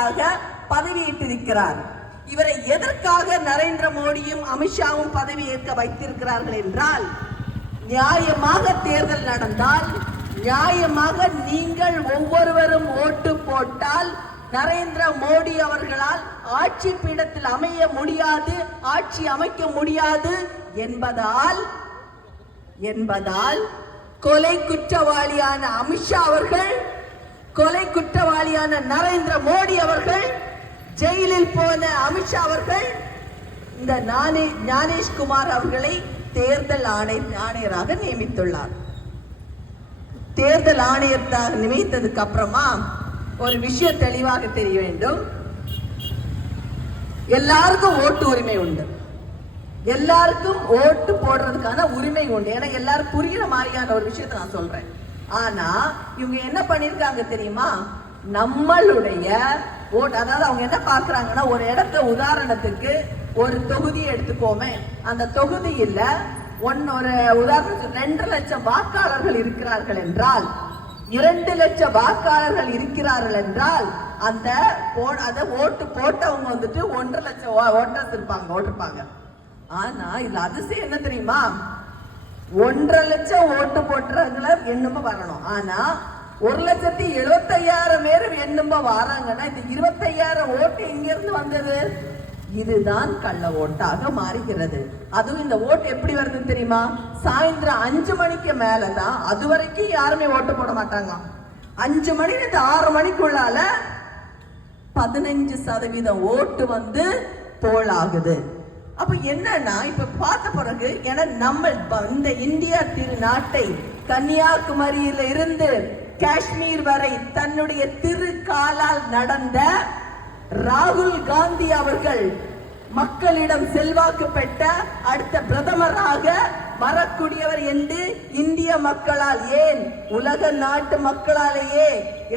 தலைவராக பதவியேற்றிருக்கிறார். இவரை எதற்காக நரேந்திர மோடியும் அமித்ஷாவும் பதவி ஏற்க வைத்திருக்கிறார்கள் என்றால், நியாயமாக தேர்தல் நடந்தால், நியாயமாக நீங்கள் ஒவ்வொருவரும் ஓட்டு போட்டால் நரேந்திர மோடி அவர்களால் ஆட்சி பீடத்தில் அமைய முடியாது, ஆட்சி அமைக்க முடியாது என்பதால் கொலை குற்றவாளியான அமித்ஷா அவர்கள், கொலை குற்றவாளியான நரேந்திர மோடி அவர்கள், ஜெயிலில் போன அமித்ஷா அவர்கள் இந்த ஞானேஷ்குமார் அவர்களை தேர்தல் ஆணையராக நியமித்துள்ளார். தேர்தல் ஆணையராக நியமித்ததுக்கு அப்புறமா ஒரு விஷயம் தெளிவாக தெரிய வேண்டும். எல்லாருக்கும் ஓட்டு உரிமை உண்டு, எல்லாருக்கும் ஓட்டு போடுறதுக்கான உரிமை உண்டு. ஏன்னா எல்லாரும் புரிகிற மாதிரியான ஒரு விஷயத்தை நான் சொல்றேன். ஆனா இவங்க என்ன பண்ணிருக்காங்க தெரியுமா? நம்மளுடைய ஓட்டு, அதாவது அவங்க என்ன பாக்குறாங்கன்னா, ஒரு இடத்த உதாரணத்துக்கு ஒரு தொகுதியை எடுத்துக்கோமே, அந்த தொகுதியில் ஒரு உதாரணத்துக்கு 2 லட்சம் வாக்காளர்கள் இருக்கிறார்கள் என்றால், 2 லட்சம் வாக்காளர்கள் இருக்கிறார்கள் என்றால் அந்த ஓட்டு போட்டவங்க வந்துட்டு 1.5 லட்சம் ஓட்டர்ஸ் ஓட்டிருப்பாங்க. ஆனா இதுல அதிசயம் என்ன தெரியுமா? 1.5 லட்சம் ஓட்டு போட்டுறவங்கள எண்ணும்ப வரணும். ஆனா 1,75,000 பேர் எண்ணும்ப வராங்கன்னா இந்த 25,000 ஓட்டு எங்க இருந்து வந்தது? இதுதான் கள்ள ஓட்டாக மாறுகிறது. அதுவும் இந்த ஓட்டு எப்படி வருதுன்னு தெரியுமா? சாயந்தரம் 5 மணிக்கு மேலதான். அது வரைக்கும் யாருமே ஓட்டு போட மாட்டாங்க. 5 மணிலிருந்து 6 மணிக்குள்ளால 15% ஓட்டு வந்து போல் ஆகுது. அப்ப என்னன்னா, இப்ப பார்த்த பிறகு, ஏன்னா நம்ம இந்த இந்தியா திருநாட்டை கன்னியாகுமரியில இருந்து காஷ்மீர் வரை தன்னுடைய திருக்காலால் நடந்த ராகுல் காந்தி அவர்கள் மக்களிடம் செல்வாக்கு பெற்ற அடுத்த பிரதமராக வரக்கூடியவர் என்று இந்திய மக்களால், ஏன் உலக நாட்டு மக்களாலேயே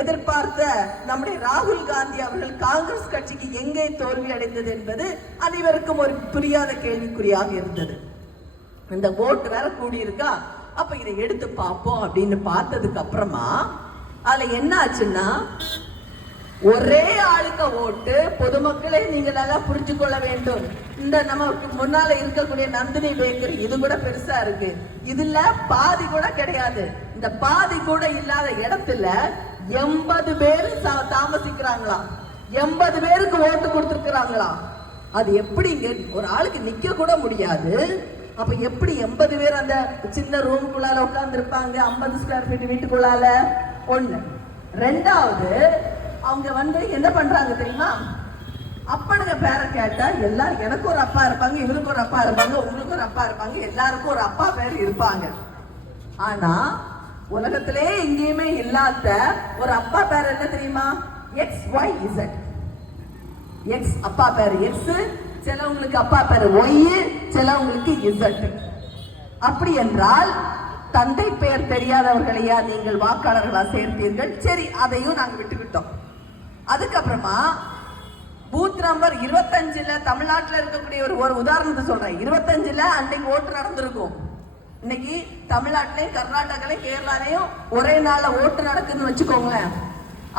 எதிர்பார்த்த நம்முடைய ராகுல் காந்தி அவர்கள் காங்கிரஸ் கட்சிக்கு எங்கே தோல்வி அடைந்தது என்பது அனைவருக்கும் ஒரு புரியாத கேள்விக்குறியாக இருந்தது. இந்த ஓட்டு வேற கூடியிருக்கா, அப்ப இதை எடுத்து பார்ப்போம் அப்படின்னு பார்த்ததுக்கு அப்புறமா அதுல என்ன ஆச்சுன்னா, ஒரே ஆளுக்கு ஓட்டு. பொதுமக்களே நீங்கள் எல்லாம் புரிஞ்சு கொள்ள வேண்டும். இந்த நமக்கு முன்னால இருக்கக்கூடிய நந்தினி பேக்கரி இது கூட பெருசா இருக்கு, இதுல பாதி கூட கிடையாது. இந்த பாதி கூட இல்லாத இடத்துல 80 பேர் தாமசிக்கிறாங்களாம். 80 பேருக்கு ஓட்டு கொடுத்துருக்கிறாங்களாம். அது எப்படிங்க? ஒரு ஆளுக்கு நிக்க கூட முடியாது. அப்ப எப்படி 80 பேர் அந்த சின்ன ரூமுக்குள்ளால உட்கார்ந்து இருப்பாங்க? 50 ஸ்கொயர் ஃபீட் வீட்டுக்குள்ளால. ஒண்ணு. ரெண்டாவது, அவங்க என்ன பண்றாங்க தெரியுமா? அப்பனுங்க பேரை கேட்டா எல்லாரும், எனக்கு ஒரு அப்பா இருப்பாங்க, இவருக்கு ஒரு அப்பா இருப்பாங்க, உங்களுக்கு ஒரு அப்பா இருப்பாங்க, எல்லாருக்கும் ஒரு அப்பா பேர் இருப்பாங்க. ஆனா உலகத்திலே எங்கேயுமே இல்லாத ஒரு அப்பா பேர் என்ன தெரியுமா? XYZ. எக்ஸ் அப்பா பேர் எக்ஸ், சிலவங்களுக்கு அப்பா பேர் ஒய், சிலவங்களுக்கு இசட். அப்படி என்றால் தந்தை பெயர் தெரியாதவர்களையா நீங்கள் வாக்காளர்களா சேர்த்தீர்கள்? சரி, அதையும் நாங்க விட்டுவிட்டோம். அதுக்கப்புறமா பூத் நம்பர் 25ல தமிழ்நாட்டில் இருக்கக்கூடிய ஒரு உதாரணத்தை சொல்றேன். 25ல அன்னைக்கு ஓட்டு நடந்திருக்கும். இன்னைக்கு தமிழ்நாட்டிலையும் கர்நாடகாலையும் கேரளாலையும் ஒரே நாள்ல ஓட்டு நடக்குதுன்னு வச்சுக்கோங்களேன்.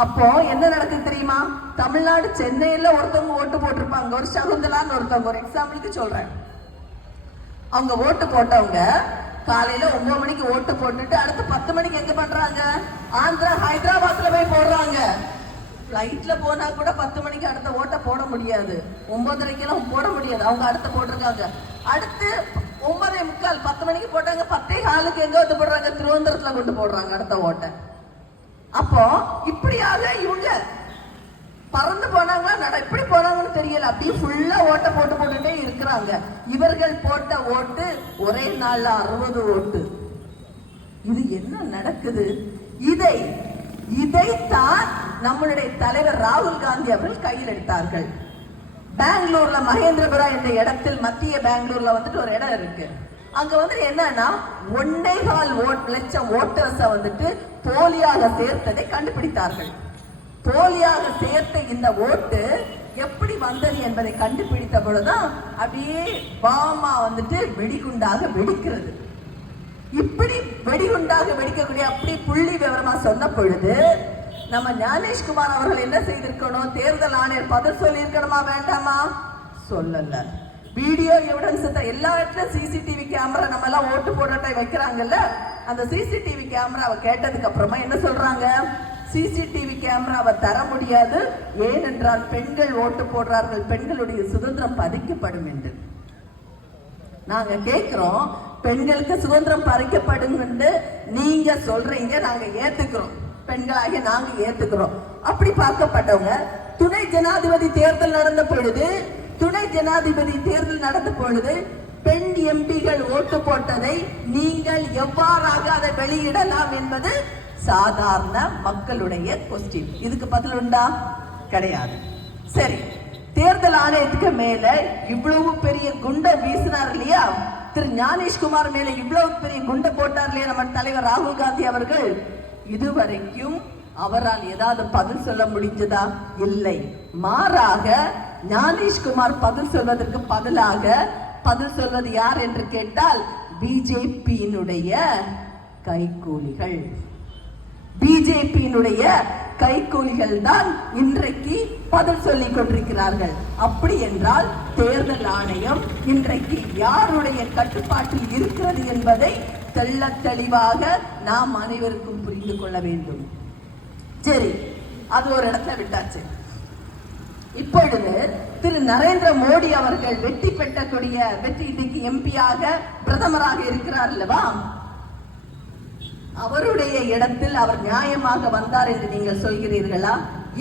அப்போ என்ன நடக்குது தெரியுமா? தமிழ்நாடு சென்னையில ஒருத்தவங்க ஓட்டு போட்டிருப்பாங்க, ஒரு சகுந்தலான்னு ஒருத்தவங்க, ஒரு எக்ஸாம்பிளுக்கு சொல்றேன். அவங்க ஓட்டு போட்டவங்க காலையில 9 மணிக்கு ஓட்டு போட்டுட்டு அடுத்து 10 மணிக்கு எங்க பண்றாங்க? ஆந்திரா ஹைதராபாத்ல போய் போடுறாங்க. ஃப்ளைட்ல போனா கூட 10 மணிக்கு அடுத்த ஓட்ட போட முடியாது, 9:30 போட முடியாது. அவங்க அடுத்த போட்டிருக்காங்க. அடுத்து 9:45 10 மணிக்கு போட்டாங்க, 10:15 எங்க வந்து போடுறாங்க? திருவனந்தபுரத்துல கொண்டு போடுறாங்க அடுத்த ஓட்ட. அப்போ இப்படியாக இவங்க பறந்து போனாங்களா, எப்படி போனாங்கன்னு தெரியல. அப்படியே ஃபுல்லா ஓட்ட போட்டுட்டே இருக்கிறாங்க. இவர்கள் போட்ட ஓட்டு ஒரே நாள்ல 60 ஓட்டு. இது என்ன நடக்குது? இதைத்தான் நம்மளுடைய தலைவர் ராகுல் காந்தி அவர்கள் கையில் எடுத்தார்கள். பெங்களூர்ல மகேந்திரபுரா என்ற இடத்தில், மத்திய பெங்களூர்ல ஒரு இடம் இருக்கு. அங்க என்னன்னா 1.25 லட்சம் ஓட்டர்ஸை போலியாக சேர்த்ததை கண்டுபிடித்தார்கள். போலியாக சேர்த்த இந்த ஓட்டு எப்படி வந்தது என்பதை கண்டுபிடித்த பொழுதுதான் அப்படியே பாமா வெடிகுண்டாக வெடிக்கிறது. இப்படி வெடிகுண்டாக வெடிக்கக்கூடிய அப்படி புள்ளி விவரமா சொன்ன பொழுது நம்ம ஞானேஷ்குமார் அவர்கள் என்ன செய்திருக்கணும்? தேர்தல் ஆணையர் பதில் சொல்லி இருக்கணுமா வேண்டாமா? சொல்லல. வீடியோ எவிடன்ஸ் எல்லா இடத்துலயும் சிசிடிவி கேமரா நம்ம எல்லாம் ஓட்டு போடுறதை வைக்கிறாங்கல்ல, அந்த சிசிடிவி கேமராவை கேட்டதுக்கு அப்புறமா என்ன சொல்றாங்க? சிசிடிவி கேமராவை தர முடியாது, ஏனென்றால் பெண்கள் ஓட்டு போடுறார்கள், பெண்களுடைய சுதந்திரம் பறிக்கப்படும் என்று. நாங்க கேட்கிறோம், பெண்களுக்கு சுதந்திரம் பறிக்கப்படும் என்று நீங்க சொல்றீங்க, நாங்க ஏத்துக்கிறோம், பெண்களாகிய நாங்க ஏத்துக்கிறோம். அப்படி பார்க்கப்பட்டவங்க துணை ஜனாதிபதி தேர்தல் நடந்த பொழுது பெண் எம்பிகள் ஓட்டு போட்டதை நீங்கள் எவ்வாறாக அதை வெளியிடலாம் என்பது சாதாரண மக்களுடைய கொஸ்டின். இதுக்கு பதில் உண்டா? கிடையாது. சரி, தேர்தல் ஆணையத்துக்கு மேல இவ்வளவு பெரிய குண்டை வீசினார் இல்லையா, திரு ஞானேஷ்குமார் மேல இவ்வளவு பெரிய குண்டை போட்டார் இல்லையா நம்ம தலைவர் ராகுல் காந்தி அவர்கள், இதுவரைக்கும் அவரால் ஏதாவது பதில் சொல்ல முடிஞ்சதா? இல்லை. மாறாக ஞானேஷ்குமார் பதில் சொல்வதற்கு பதில் சொல்வது யார் என்று கேட்டால் பிஜேபியினுடைய கைகூலிகள் தான் இன்றைக்கு பதில் சொல்லிக் கொண்டிருக்கிறார்கள். அப்படி என்றால் தேர்தல் ஆணையம் இன்றைக்கு யாருடைய கட்டுப்பாட்டில் இருக்கிறது என்பதை தெள்ளத் தெளிவாக நாம் அனைவருக்கும் புரிந்து கொள்ள வேண்டும். சரி, அது ஒரு இடத்துல விட்டாச்சு. இப்பொழுது திரு நரேந்திர மோடி அவர்கள் வெற்றி இன்னைக்கு எம்பியாக பிரதமராக இருக்கிறார் அல்லவா, அவருடைய இடத்தில் அவர் நியாயமாக வந்தார் என்று நீங்கள் சொல்கிறீர்களா?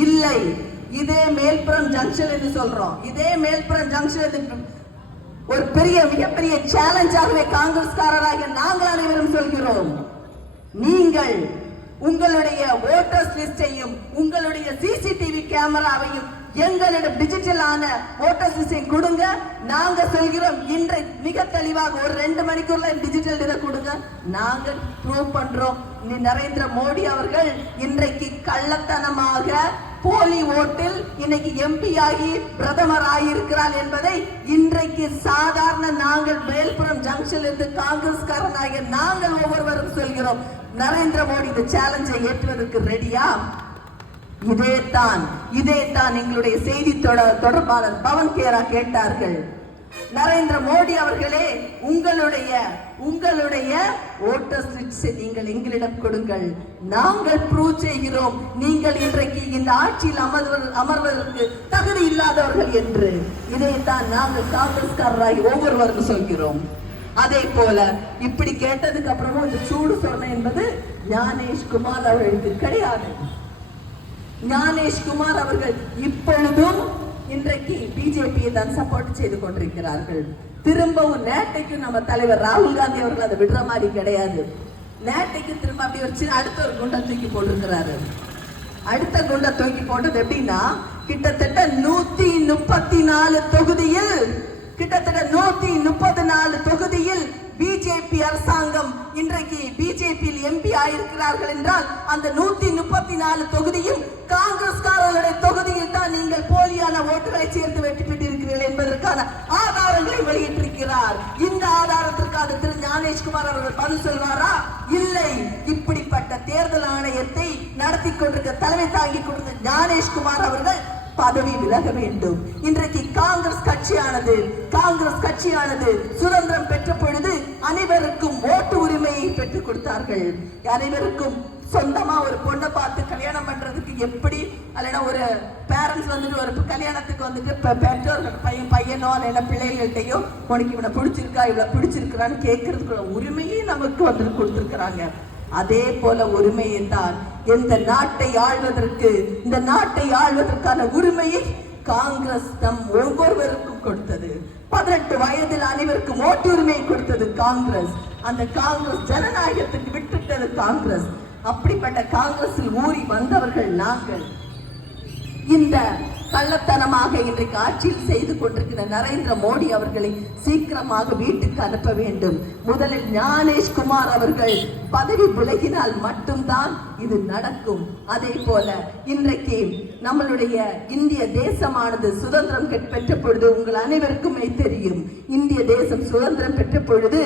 இல்லை. இதே மேல்புறம் ஜங்ஷன் என்று சொல்றோம். இதே மேல்புறம் ஜங்ஷன் ஒரு மிகப்பெரிய சேலஞ்சாகவே காங்கிரஸ்காரராக நாங்கள் அனைவரும் சொல்கிறோம். நீங்கள் உங்களுடைய ஓட்டர்ஸ் லிஸ்டையும் உங்களுடைய சிசிடிவி கேமராவையும் எங்களிடம் டிஜிட்டலான ஓட்டர்ஸ் லிஸ்டை கொடுங்க. நாங்க சொல்கிறோம், இன்றை மிக தெளிவாக ஒரு 2 மணிக்குள்ள டிஜிட்டல் இதை கொடுங்க, நாங்க ப்ரூவ் பண்றோம். நரேந்திர மோடி அவர்கள் இன்றைக்கு கள்ளத்தனமாக போலி ஓட்டில் இன்னைக்கு எம்பி ஆகி பிரதமர் ஆகியிருக்கிறார் என்பதை இன்றைக்கு சாதாரண நாங்கள் மேல்புறம் ஜங்ஷன்ல இருந்து காங்கிரஸ்காரனாகிய நாங்கள் ஒவ்வொருவரும் சொல்கிறோம். நரேந்திர மோடி இந்த சேலஞ்சை ஏற்றுவதற்கு ரெடியா? இதைத்தான் எங்களுடைய செய்தி தொடர்பாளர் பவன் கேரா கேட்டார்கள். நரேந்திர மோடி அவர்களே, உங்களுடைய ஓட்டர்ஸ் லிஸ்டை நீங்கள் எங்களிடம் கொடுங்கள், நாங்கள் ப்ரூவ் செய்கிறோம் நீங்கள் இன்றைக்கு இந்த ஆட்சியில் அமர்வதற்கு தகுதி இல்லாதவர்கள் என்று. இதைத்தான் நாங்கள் காங்கிரஸ்காரராகி ஒவ்வொருவரும் சொல்கிறோம். அதே போல இப்படி கேட்டதுக்கு அப்புறமும் இந்த சூடு சொன்ன என்பது ஞானேஷ்குமார் அவர்களுக்கு கிடையாது. ஞானேஷ்குமார் அவர்கள் இப்பொழுதும் இன்றைக்கு பிஜேபியை தான் சப்போர்ட் செய்து கொண்டிருக்கிறார்கள். திரும்பவும் நேட்டைக்கு நம்ம தலைவர் ராகுல் காந்தி அவர்கள் அதை விடுற மாதிரி கிடையாது. நேட்டைக்கு திரும்ப அப்படி வச்சு அடுத்த ஒரு குண்டை தூக்கி போட்டிருக்கிறாரு. அடுத்த குண்டை தூக்கி போட்டது எப்படின்னா, கிட்டத்தட்ட 134 தொகுதியில் பிஜேபி அரசாங்கம் இன்றைக்கு பிஜேபியில் எம்பி ஆயிருக்கிறார்கள் என்றால் அந்த 134 தொகுதியும் காங்கிரஸ்காரர்களுடைய தொகுதியில் தான் நீங்கள் போலியான ஓட்டுகளை சேர்த்து வெற்றி பெற்றிருக்கிறீர்கள் என்பதற்கான ஆதாரங்களை வெளியிட்டிருக்கிறார். இந்த ஆதாரத்திற்காக திரு ஞானேஷ்குமார் அவர்கள் பதில் சொல்வாரா? இல்லை. இப்படிப்பட்ட தேர்தல் ஆணையத்தை நடத்தி கொண்டிருக்க தலைமை தாங்கி கொண்டிருந்த ஞானேஷ்குமார் அவர்கள் பதவி விலக வேண்டும். இன்றைக்கு காங்கிரஸ் கட்சியானது சுதந்திரம் பெற்ற பொழுது அனைவருக்கும் ஓட்டு உரிமையை பெற்றுக் கொடுத்தார்கள். அனைவருக்கும் சொந்தமா ஒரு பொண்ணை பார்த்து கல்யாணம் பண்றதுக்கு எப்படி அல்லனா ஒரு பேரண்ட்ஸ் வந்துட்டு ஒரு கல்யாணத்துக்கு வந்துட்டு பெற்றோர்கள் பையனோ அல்ல பிள்ளைகள்கிட்டயோ உனக்கு இவனை பிடிச்சிருக்கா இவ்வளவு பிடிச்சிருக்கிறான்னு கேட்கறதுக்குள்ள உரிமையை நமக்கு வந்துட்டு கொடுத்திருக்கிறாங்க. அதே போல உரிமையை தான் இந்த நாட்டை ஆள்வதற்கான உரிமையை காங்கிரஸ் நம் ஒவ்வொருவருக்கும் கொடுத்தது. 18 வயதில் அனைவருக்கும் ஓட்டு உரிமையை கொடுத்தது காங்கிரஸ். அந்த காங்கிரஸ் ஜனநாயகத்துக்கு விட்டுட்டது காங்கிரஸ். அப்படிப்பட்ட காங்கிரஸில் ஊறி வந்தவர்கள் நாங்கள். இந்த கள்ளத்தனமாக இன்றைக்கு ஆட்சியில் செய்து கொண்டிருக்கிற நரேந்திர மோடி அவர்களை சீக்கிரமாக வீட்டுக்கு அனுப்ப வேண்டும். முதலில் ஞானேஷ்குமார் அவர்கள் பதவி விலகினால் மட்டும்தான் இது நடக்கும். அதே போல இன்றைக்கு நம்மளுடைய இந்திய தேசமானது சுதந்திரம் பெற்ற பொழுது உங்கள் அனைவருக்குமே தெரியும், இந்திய தேசம் சுதந்திரம் பெற்ற பொழுது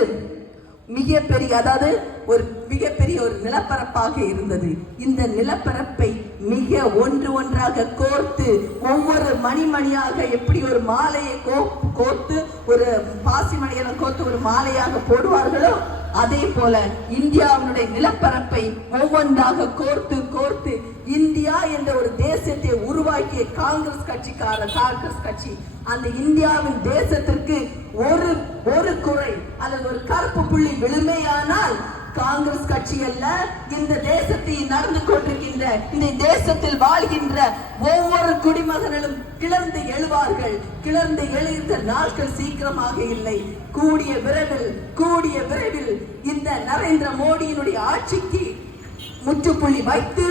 மிகப்பெரிய ஒரு நிலப்பரப்பாக இருந்தது. இந்த நிலப்பரப்பை மிக ஒன்றாக கோர்த்து ஒவ்வொரு மணியாக எப்படி ஒரு மாலையை கோர்த்து ஒரு பாசி மணியெல்லாம் கோர்த்து ஒரு மாலையாக போடுவார்களோ அதே போல இந்தியாவினுடைய நிலப்பரப்பை ஒவ்வொன்றாக கோர்த்து இந்தியா என்ற ஒரு தேசத்தை உருவாக்கிய காங்கிரஸ் கட்சி அந்த இந்தியாவின் தேசத்திற்கு ஒரு குறை அல்லது ஒரு கருப்பு புள்ளி விழுமையானால் காங்கிரஸ் கட்சி அல்ல, இந்த தேசத்தை நடந்து கொண்டிருக்கின்ற இந்த தேசத்தில் வாழ்கின்ற ஒவ்வொரு குடிமகனும் கிளர்ந்து எழுவார்கள். கிளர்ந்து எழுகின்ற நாட்கள் சீக்கிரமாக இல்லை. கூடிய விரைவில் இந்த நரேந்திர மோடியினுடைய ஆட்சிக்கு முற்றுப்புள்ளி வைத்து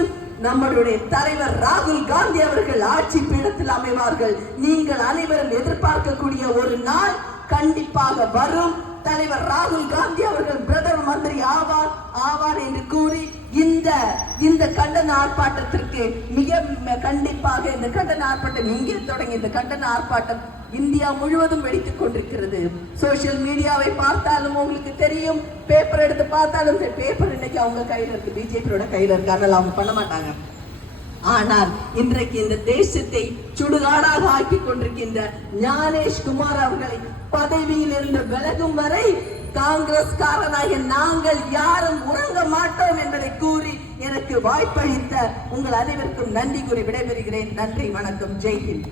நம்முடைய தலைவர் ராகுல் காந்தி அவர்கள் ஆட்சி பீடத்தில் அமைவார்கள். நீங்கள் அனைவரும் எதிர்பார்க்கக்கூடிய ஒரு நாள் கண்டிப்பாக வரும். தலைவர் ராகுல் காந்தி அவர்கள் பிரதம மந்திரி ஆவார் என்று கூறி இந்த கண்டன ஆர்ப்பாட்டத்திற்கு மிக கண்டிப்பாக இந்த கண்டன ஆர்ப்பாட்டம் இங்கே தொடங்கி இந்த கண்டன ஆர்ப்பாட்டம் இந்தியா முழுவதும் வெடித்துக் கொண்டிருக்கிறது. சோசியல் மீடியாவை பார்த்தாலும் உங்களுக்கு தெரியும், பேப்பர் எடுத்து பார்த்தாலும் பேப்பர் இன்னைக்கு அவங்க கையில இருக்கு, பிஜேபியோட கையில இருக்கு, அதனால அவங்க பண்ண மாட்டாங்க. ஆனால் இன்றைக்கு இந்த தேசத்தை சுடுகாடாக ஆக்கி கொண்டிருக்கின்ற ஞானேஷ் குமார் அவர்களை பதவியில் இருந்து விலகும் வரை காங்கிரஸ்காரனாகிய நாங்கள் யாரும் உறங்க மாட்டோம் என்பதை கூறி எனக்கு வாய்ப்பளித்த உங்கள் அனைவருக்கும் நன்றி கூறி விடைபெறுகிறேன். நன்றி, வணக்கம், ஜெய்ஹிந்த்.